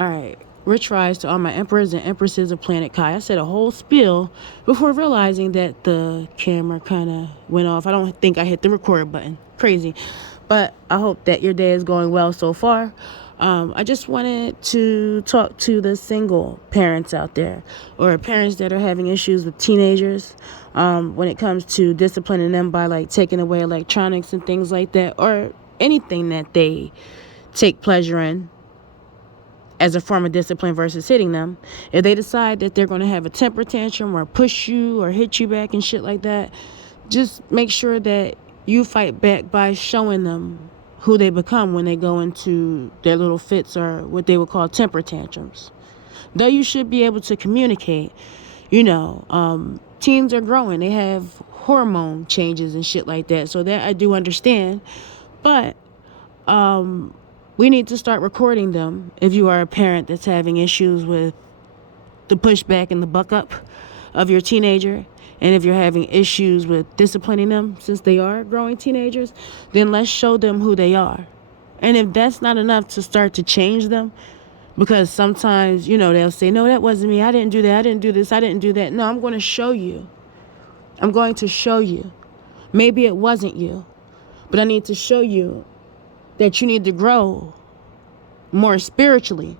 All right. Rich rise to all my emperors and empresses of Planet Kai. I said a whole spiel before realizing that the camera kind of went off. I don't think I hit the record button. Crazy. But I hope that your day is going well so far. I just wanted to talk to the single parents out there, or parents that are having issues with teenagers when it comes to disciplining them by like taking away electronics and things like that, or anything that they take pleasure in as a form of discipline versus hitting them. If they decide that they're going to have a temper tantrum or push you or hit you back and shit like that, just make sure that you fight back by showing them who they become when they go into their little fits, or what they would call temper tantrums. Though you should be able to communicate, teens are growing. They have hormone changes and shit like that. So that I do understand. But we need to start recording them if you are a parent that's having issues with the pushback and the buck up of your teenager. And if you're having issues with disciplining them since they are growing teenagers, then let's show them who they are. And if that's not enough to start to change them, because sometimes, they'll say, no, that wasn't me. I didn't do that. I didn't do this. I didn't do that. No, I'm going to show you. I'm going to show you. Maybe it wasn't you, but I need to show you that you need to grow more spiritually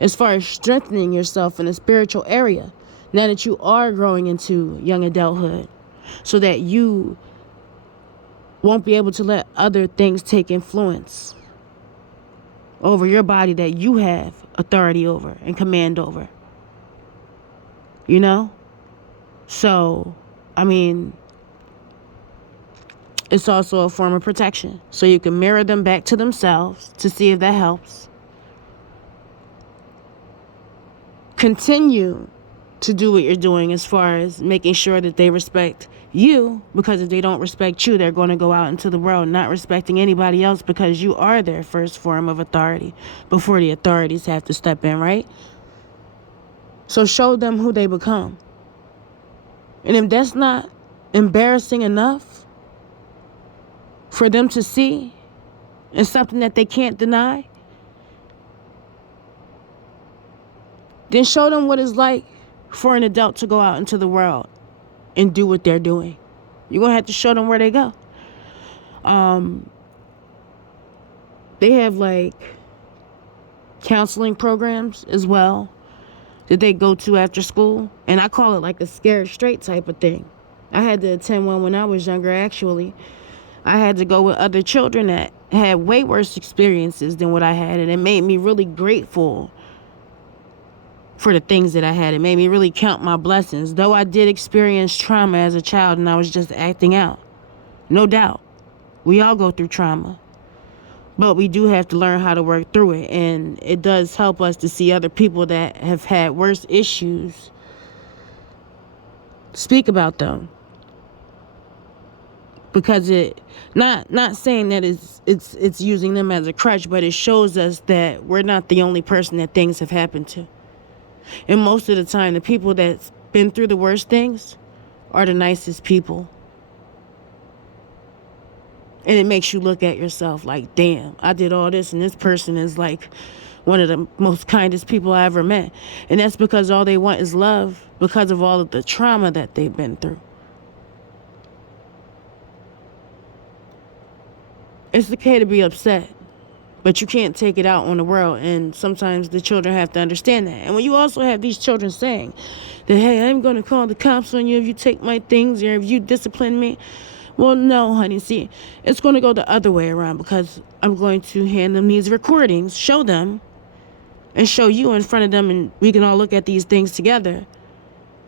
as far as strengthening yourself in a spiritual area now that you are growing into young adulthood, so that you won't be able to let other things take influence over your body that you have authority over and command over. So, it's also a form of protection. So you can mirror them back to themselves to see if that helps. Continue to do what you're doing as far as making sure that they respect you, because if they don't respect you, they're going to go out into the world not respecting anybody else, because you are their first form of authority before the authorities have to step in, right? So show them who they become. And if that's not embarrassing enough for them to see, and something that they can't deny, then show them what it's like for an adult to go out into the world and do what they're doing. You're going to have to show them where they go. They have counseling programs as well that they go to after school. And I call it like a scared straight type of thing. I had to attend one when I was younger, actually. I had to go with other children that had way worse experiences than what I had. And it made me really grateful for the things that I had. It made me really count my blessings. Though I did experience trauma as a child and I was just acting out. No doubt. We all go through trauma. But we do have to learn how to work through it. And it does help us to see other people that have had worse issues speak about them. Because not saying that it's using them as a crutch, but it shows us that we're not the only person that things have happened to. And most of the time, the people that's been through the worst things are the nicest people. And it makes you look at yourself like, damn, I did all this and this person is like one of the most kindest people I ever met. And that's because all they want is love, because of all of the trauma that they've been through. It's okay to be upset, but you can't take it out on the world. And sometimes the children have to understand that. And when you also have these children saying that, hey, I'm going to call the cops on you if you take my things or if you discipline me. Well, no, honey. See, it's going to go the other way around, because I'm going to hand them these recordings, show them, and show you in front of them, and we can all look at these things together.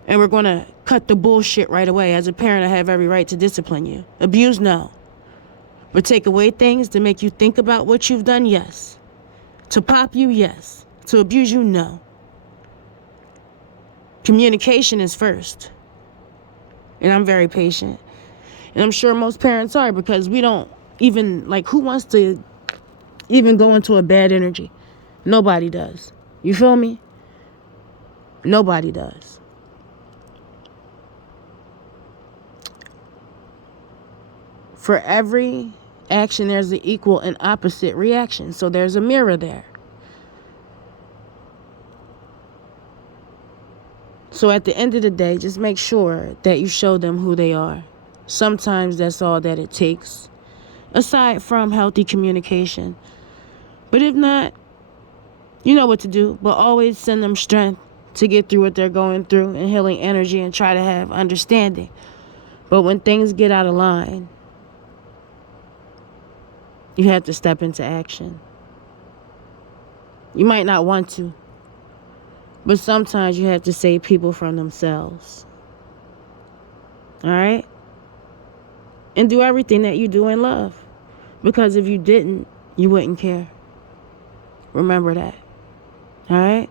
And we're going to cut the bullshit right away. As a parent, I have every right to discipline you. Abuse, no. But take away things to make you think about what you've done, yes. To pop you, yes. To abuse you, no. Communication is first. And I'm very patient. And I'm sure most parents are, because we don't even, who wants to even go into a bad energy? Nobody does. You feel me? Nobody does. For every action, there's an equal and opposite reaction. So there's a mirror there. So at the end of the day, just make sure that you show them who they are. Sometimes that's all that it takes, aside from healthy communication. But if not, you know what to do. But always send them strength to get through what they're going through and healing energy, and try to have understanding. But when things get out of line, you have to step into action. You might not want to, but sometimes you have to save people from themselves. All right? And do everything that you do in love. Because if you didn't, you wouldn't care. Remember that. All right?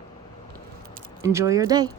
Enjoy your day.